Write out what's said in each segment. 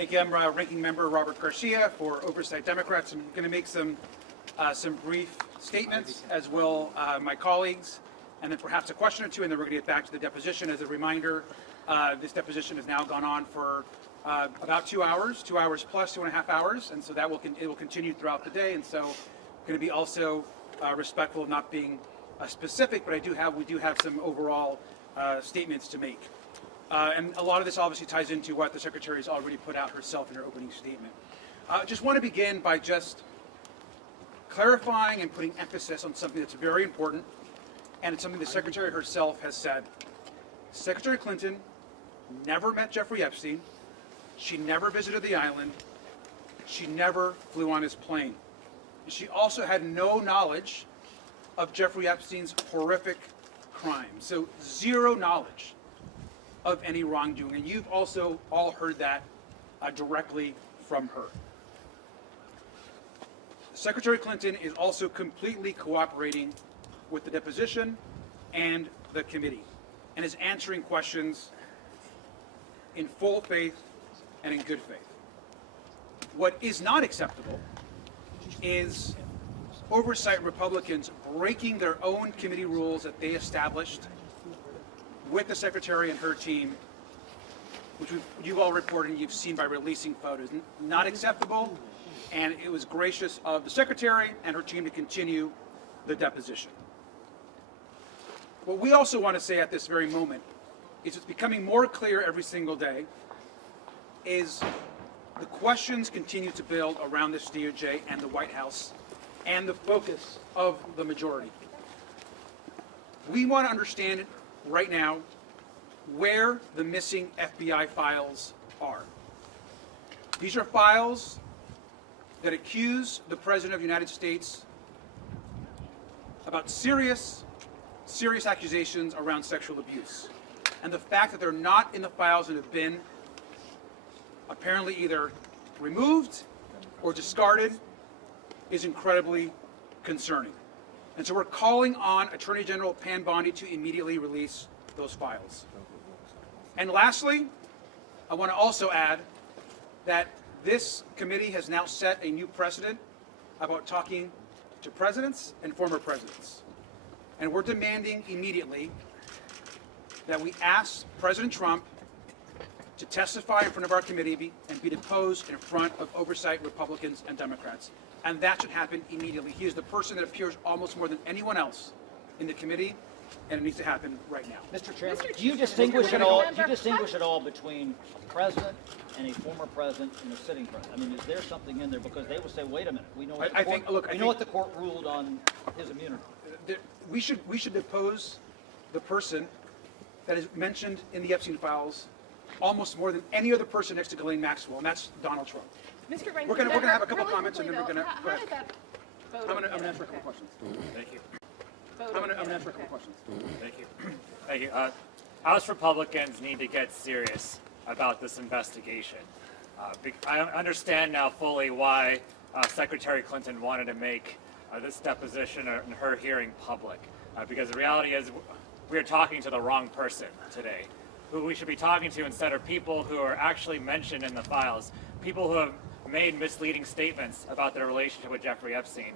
Thank you. I'm Ranking Member Robert Garcia for Oversight Democrats. I'm going to make some brief statements, as will my colleagues, and then perhaps a question or two, and then we're going to get back to the deposition. As a reminder, this deposition has now gone on for about 2 hours, 2 hours plus 2.5 hours, and so that it will continue throughout the day. And so, I'm going to be also respectful of not being specific, but we do have some overall statements to make. And a lot of this obviously ties into what the Secretary has already put out herself in her opening statement. Just want to begin by just clarifying and putting emphasis on something that's very important, and it's something the Secretary herself has said. Secretary Clinton never met Jeffrey Epstein. She never visited the island. She never flew on his plane. She also had no knowledge of Jeffrey Epstein's horrific crime. So zero knowledge of any wrongdoing. And you've also all heard that directly from her. Secretary Clinton is also completely cooperating with the deposition and the committee, and is answering questions in full faith and in good faith. What is not acceptable is oversight Republicans breaking their own committee rules that they established with the Secretary and her team, which you've all reported and you've seen by releasing photos. Not acceptable, and it was gracious of the Secretary and her team to continue the deposition. What we also want to say at this very moment is it's becoming more clear every single day is the questions continue to build around this DOJ and the White House and the focus of the majority. We want to understand right now where the missing FBI files are. These are files that accuse the President of the United States about serious accusations around sexual abuse. And the fact that they're not in the files and have been apparently either removed or discarded is incredibly concerning. And so we're calling on Attorney General Pam Bondi to immediately release those files. And lastly, I want to also add that this committee has now set a new precedent about talking to presidents and former presidents. And we're demanding immediately that we ask President Trump to testify in front of our committee and be deposed in front of oversight Republicans and Democrats. And that should happen immediately. He is the person that appears almost more than anyone else in the committee, and it needs to happen right now. Mr. Chairman, do you distinguish at all between a president and a former president and a sitting president? I mean, is there something in there? Because they will say, wait a minute, we know what the court ruled on his immunity. We should depose the person that is mentioned in the Epstein files almost more than any other person next to Ghislaine Maxwell, and that's Donald Trump. Mr. Rankin, we're going to have a couple comments, and then we're going to. How did that vote? I'm going to answer a couple questions. Thank you. I'm going to answer a couple questions. Thank you. Thank you. House Republicans need to get serious about this investigation. I understand now fully why Secretary Clinton wanted to make this deposition and her hearing public, because the reality is we are talking to the wrong person today. Who we should be talking to instead are people who are actually mentioned in the files, people who have made misleading statements about their relationship with Jeffrey Epstein.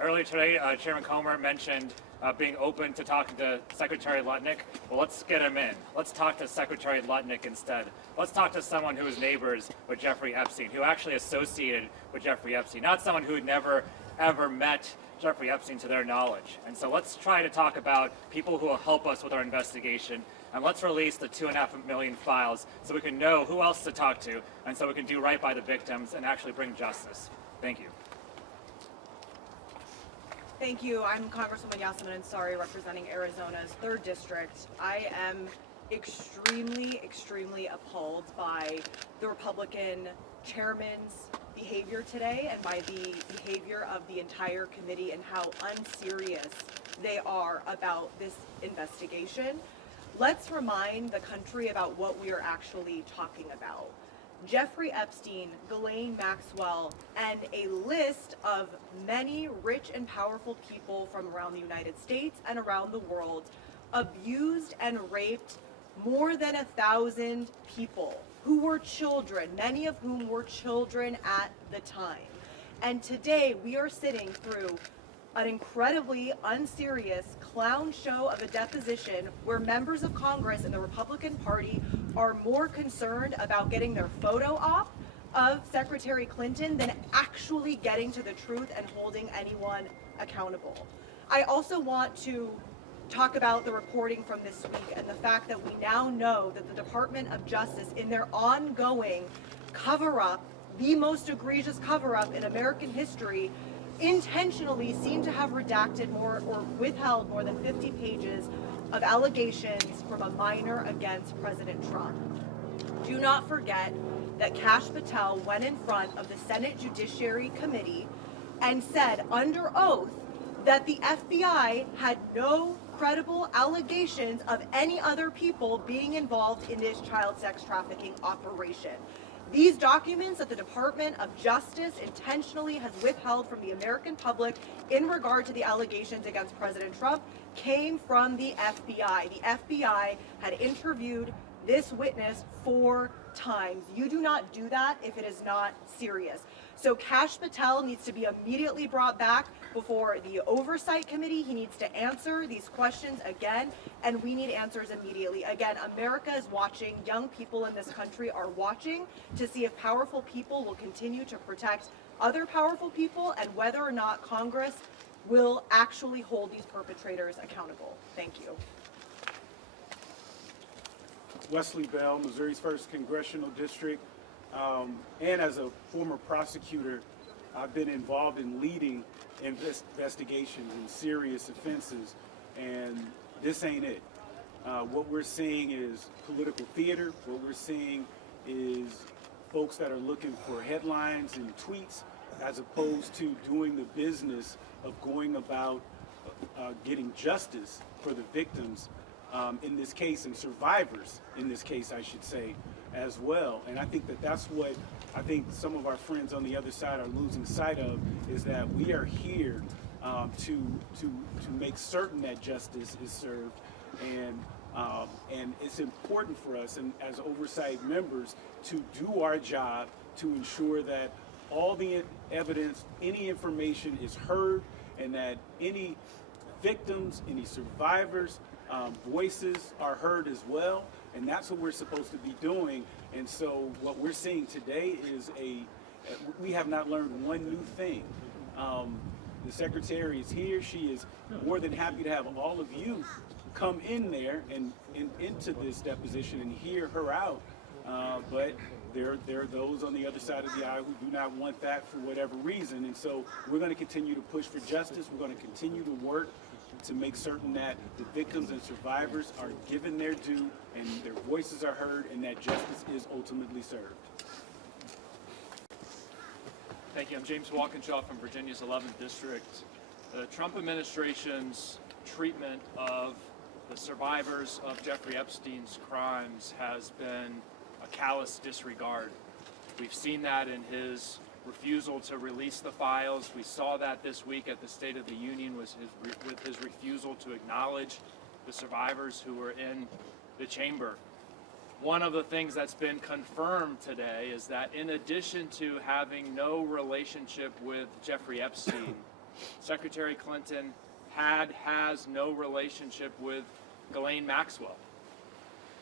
Earlier today, Chairman Comer mentioned being open to talking to Secretary Lutnick. Well, let's get him in. Let's talk to Secretary Lutnick instead. Let's talk to someone who is neighbors with Jeffrey Epstein, who actually associated with Jeffrey Epstein, not someone who had never, ever met Jeffrey Epstein to their knowledge. And so let's try to talk about people who will help us with our investigation, and let's release the 2.5 million files so we can know who else to talk to, and so we can do right by the victims and actually bring justice. Thank you. Thank you. I'm Congresswoman Yasmin Ansari, representing Arizona's 3rd District. I am extremely appalled by the Republican chairman's behavior today and by the behavior of the entire committee and how unserious they are about this investigation. Let's remind the country about what we are actually talking about. Jeffrey Epstein, Ghislaine Maxwell, and a list of many rich and powerful people from around the United States and around the world abused and raped more than 1,000 people who were children, many of whom were children at the time. And today we are sitting through an incredibly unserious clown show of a deposition where members of Congress and the Republican Party are more concerned about getting their photo op of Secretary Clinton than actually getting to the truth and holding anyone accountable. I also want to talk about the reporting from this week and the fact that we now know that the Department of Justice, in their ongoing cover-up, the most egregious cover-up in American history, intentionally seem to have redacted more or withheld more than 50 pages of allegations from a minor against President Trump. Do not forget that Kash Patel went in front of the Senate Judiciary Committee and said under oath that the FBI had no credible allegations of any other people being involved in this child sex trafficking operation. These documents that the Department of Justice intentionally has withheld from the American public in regard to the allegations against President Trump came from the FBI. The FBI had interviewed this witness 4 times. You do not do that if it is not serious. So Kash Patel needs to be immediately brought back before the Oversight Committee. He needs to answer these questions again, and we need answers immediately. Again, America is watching. Young people in this country are watching to see if powerful people will continue to protect other powerful people and whether or not Congress will actually hold these perpetrators accountable. Thank you. Wesley Bell, Missouri's 1st Congressional District, and as a former prosecutor, I've been involved in leading investigations in serious offenses, and this ain't it. What we're seeing is political theater. What we're seeing is folks that are looking for headlines and tweets as opposed to doing the business of going about getting justice for the victims in this case, and survivors in this case, I should say, as well. And I think that that's what I think some of our friends on the other side are losing sight of, is that we are here to make certain that justice is served, and it's important for us, and as oversight members, to do our job to ensure that all the evidence, any information is heard, and that any victims, any survivors, voices are heard as well, and that's what we're supposed to be doing. And so what we're seeing today is we have not learned one new thing. The Secretary is here. She is more than happy to have all of you come in there and into this deposition and hear her out. But there are those on the other side of the aisle who do not want that for whatever reason. And so we're going to continue to push for justice. We're going to continue to work to make certain that the victims and survivors are given their due and their voices are heard and that justice is ultimately served. Thank you. I'm James Walkinshaw from Virginia's 11th District. The Trump administration's treatment of the survivors of Jeffrey Epstein's crimes has been a callous disregard. We've seen that in his refusal to release the files. We saw that this week at the State of the Union with his refusal to acknowledge the survivors who were in the chamber. One of the things that's been confirmed today is that in addition to having no relationship with Jeffrey Epstein, Secretary Clinton has no relationship with Ghislaine Maxwell.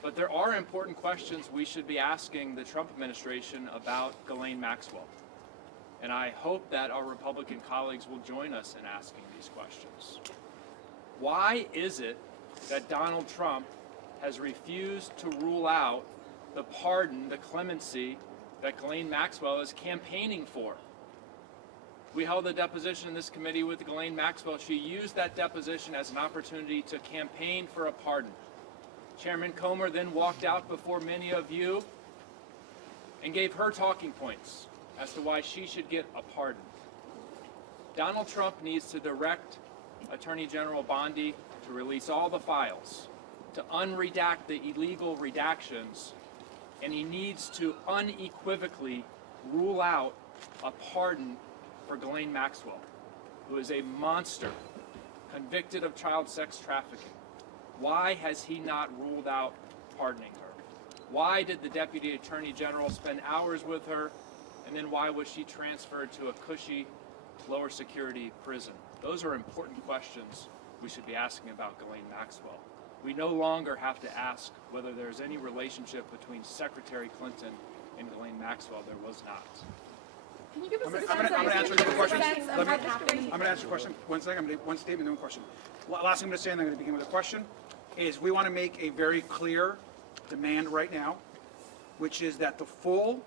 But there are important questions we should be asking the Trump administration about Ghislaine Maxwell. And I hope that our Republican colleagues will join us in asking these questions. Why is it that Donald Trump has refused to rule out the pardon, the clemency that Ghislaine Maxwell is campaigning for? We held a deposition in this committee with Ghislaine Maxwell. She used that deposition as an opportunity to campaign for a pardon. Chairman Comer then walked out before many of you and gave her talking points as to why she should get a pardon. Donald Trump needs to direct Attorney General Bondi to release all the files, to unredact the illegal redactions, and he needs to unequivocally rule out a pardon for Ghislaine Maxwell, who is a monster convicted of child sex trafficking. Why has he not ruled out pardoning her? Why did the Deputy Attorney General spend hours with her? And then why was she transferred to a cushy, lower security prison? Those are important questions we should be asking about Ghislaine Maxwell. We no longer have to ask whether there's any relationship between Secretary Clinton and Ghislaine Maxwell. There was not. Can you give us I'm a going sense to answer the question. sense of what happened? I'm going to answer the question. One second. I'm going to one statement, then one question. Last thing I'm going to say, and I'm going to begin with a question, is we want to make a very clear demand right now, which is that the full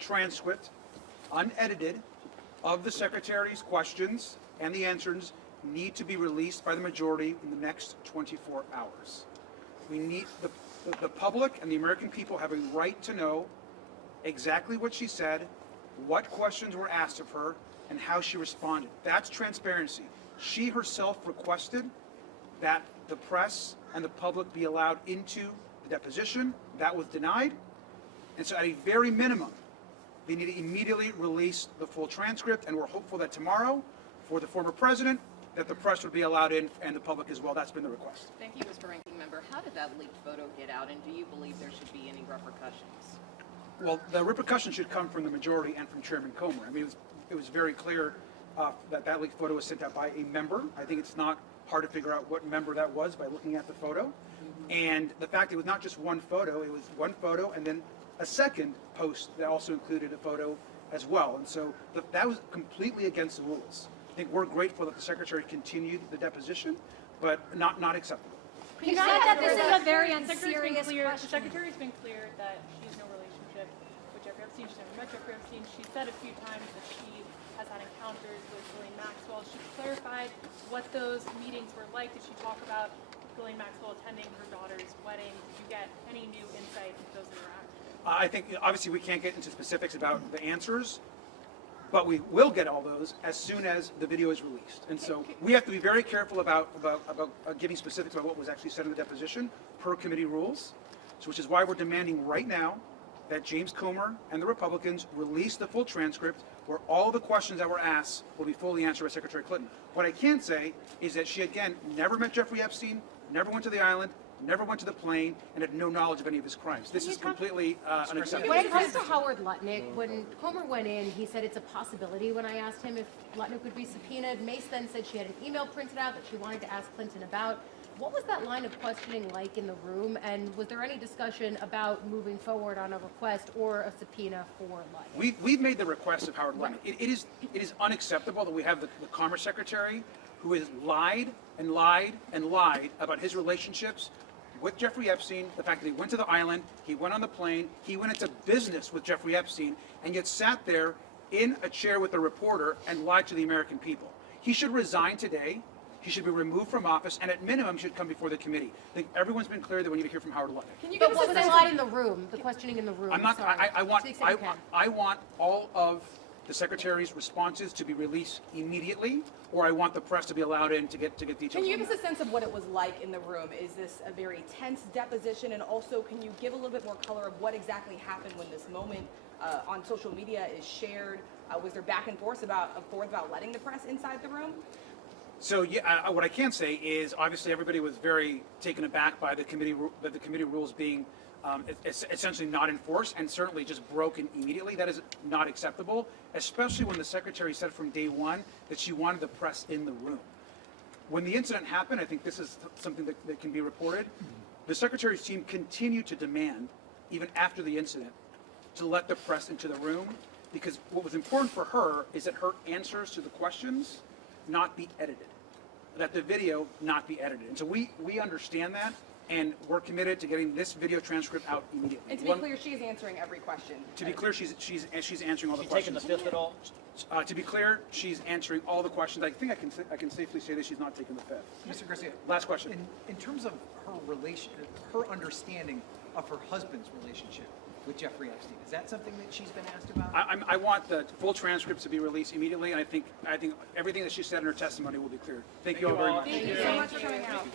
transcript, unedited, of the Secretary's questions and the answers need to be released by the majority in the next 24 hours. We need the public and the American people have a right to know exactly what she said, what questions were asked of her, and how she responded. That's transparency. She herself requested that the press and the public be allowed into the deposition. That was denied. And so at a very minimum, they need to immediately release the full transcript, and we're hopeful that tomorrow, for the former president, that the press would be allowed in and the public as well. That's been the request. Thank you, Mr. Ranking Member. How did that leaked photo get out, and do you believe there should be any repercussions? Well, the repercussions should come from the majority and from Chairman Comer. I mean, it was very clear that leaked photo was sent out by a member. I think it's not hard to figure out what member that was by looking at the photo. And the fact it was not just one photo, it was one photo and then a second post that also included a photo as well. And so that was completely against the rules. I think we're grateful that the Secretary continued the deposition, but not acceptable. You said that this is a very unserious The question. Secretary's been clear that she has no relationship with Jeffrey Epstein. She's never met Jeffrey Epstein. She said a few times that she has had encounters with Ghislaine Maxwell. She clarified what those meetings were like. Did she talk about Ghislaine Maxwell attending her daughter's wedding? Did you get any new insight into those interactions? I think, obviously, we can't get into specifics about the answers, but we will get all those as soon as the video is released. And so we have to be very careful about giving specifics about what was actually said in the deposition per committee rules, so which is why we're demanding right now that James Comer and the Republicans release the full transcript where all the questions that were asked will be fully answered by Secretary Clinton. What I can say is that she, again, never met Jeffrey Epstein, never went to the island, never went to the plane, and had no knowledge of any of his crimes. This is completely unacceptable. When it comes to Howard Lutnick, when Comer went in, he said it's a possibility. When I asked him if Lutnick would be subpoenaed, Mace then said she had an email printed out that she wanted to ask Clinton about. What was that line of questioning like in the room, and was there any discussion about moving forward on a request or a subpoena for Lutnick? We've made the request of Howard Lutnick. It is unacceptable that we have the Commerce Secretary who has lied and lied and lied about his relationships with Jeffrey Epstein, the fact that he went to the island, he went on the plane, he went into business with Jeffrey Epstein, and yet sat there in a chair with a reporter and lied to the American people. He should resign today. He should be removed from office, and at minimum, should come before the committee. I think everyone's been clear that we need to hear from Howard Lutnick. Can you give us what was the line in the room, the questioning in the room? I'm not. Sorry. I want all of the Secretary's responses to be released immediately, or I want the press to be allowed in to get details. Can you give us a sense of what it was like in the room? Is this a very tense deposition? And also, can you give a little bit more color of what exactly happened when this moment on social media is shared? Was there back and forth about letting the press inside the room? So yeah, what I can say is obviously everybody was very taken aback by the committee rules being essentially not enforced and certainly just broken immediately. That is not acceptable, especially when the Secretary said from day one that she wanted the press in the room. When the incident happened, I think this is something that can be reported, the Secretary's team continued to demand, even after the incident, to let the press into the room, because what was important for her is that her answers to the questions not be edited, that the video not be edited. And so we understand that, and we're committed to getting this video transcript out immediately. And to be clear, she is answering every question. To be clear, she's answering all the She's questions. taking the fifth at all? To be clear, she's answering all the questions. I think I can safely say that she's not taking the fifth. Mr. Garcia, Last question. in terms of her understanding of her husband's relationship with Jeffrey Epstein, is that something that she's been asked about? I want the full transcripts to be released immediately, and I think everything that she said in her testimony will be clear. Thank you all very much. Thank you so much for coming out.